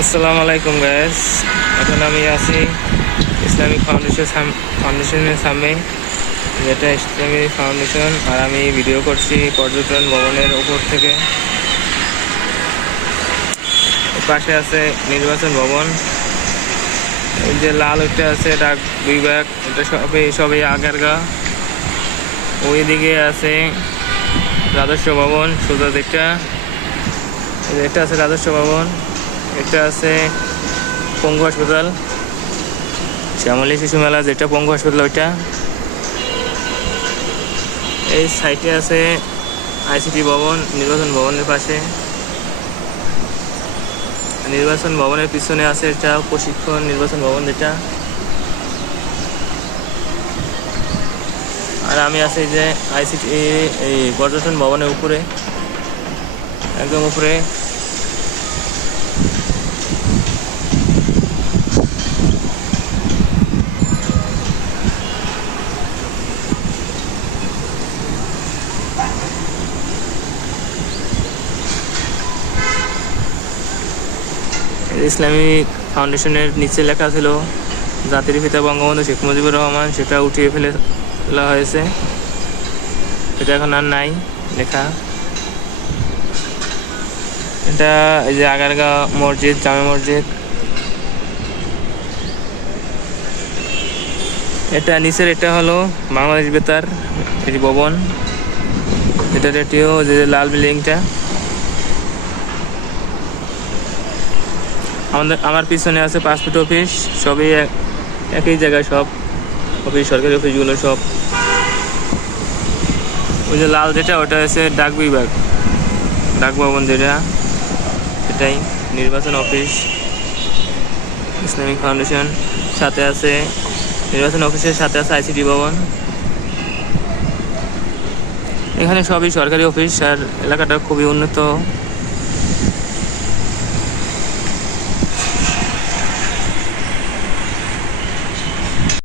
আসসালামু আলাইকুম গাইস। এখন আমি আছি ইসলামিক ফাউন্ডেশনের সামনে, যেটা ইসলামিক ফাউন্ডেশন, আর আমি ভিডিও করছি পর্যটন ভবনের উপর থেকে। পাশে আছে নির্বাচন ভবন। এই যে লাল ওইটা আছে ডাক বিভাগ, এটা সবই আগারগা। ওইদিকে আছে রাজস্ব ভবন, সোজা যেটা এটা আছে রাজস্ব ভবন। এটা আছে পঙ্গু হাসপাতাল, শ্যামলী শিশু মেলা, যেটা পঙ্গু হাসপাতাল ওইটা। এই সাইটে আছে আইসিটি ভবন, নির্বাচন ভবনের পাশে। নির্বাচন ভবনের পিছনে আছে এটা প্রশিক্ষণ নির্বাচন ভবন যেটা। আর আমি আছি যে আইসিটি এই পর্যটন ভবনের উপরে, একদম উপরে। ইসলামিক ফাউন্ডেশনের নিচে লেখা ছিল জাতির পিতা বঙ্গবন্ধু শেখ মুজিবুর রহমান, সেটা উঠিয়ে ফেলা হয়েছে, এটা এখন আর নাই লেখা। এটা এই যে আগারগা মসজিদ, জামে মসজিদ। এটা নিচের এটা হলো বাংলাদেশ বেতার এটি ভবন, এটা রেডিও, যে লাল বিল্ডিংটা। আমার পিছনে আছে পাসপোর্ট অফিস, সবই একই জায়গায়, সব অফিস, সরকারি অফিসগুলো সব। ওই যে লাল যেটা, ওটা হচ্ছে ডাক বিভাগ, ডাক ভবন যেটা, সেটাই নির্বাচন অফিস। ইসলামিক ফাউন্ডেশন সাথে আছে, নির্বাচন অফিসের সাথে আছে আইসিটি ভবন। এখানে সবই সরকারি অফিস, আর এলাকাটা খুবই উন্নত।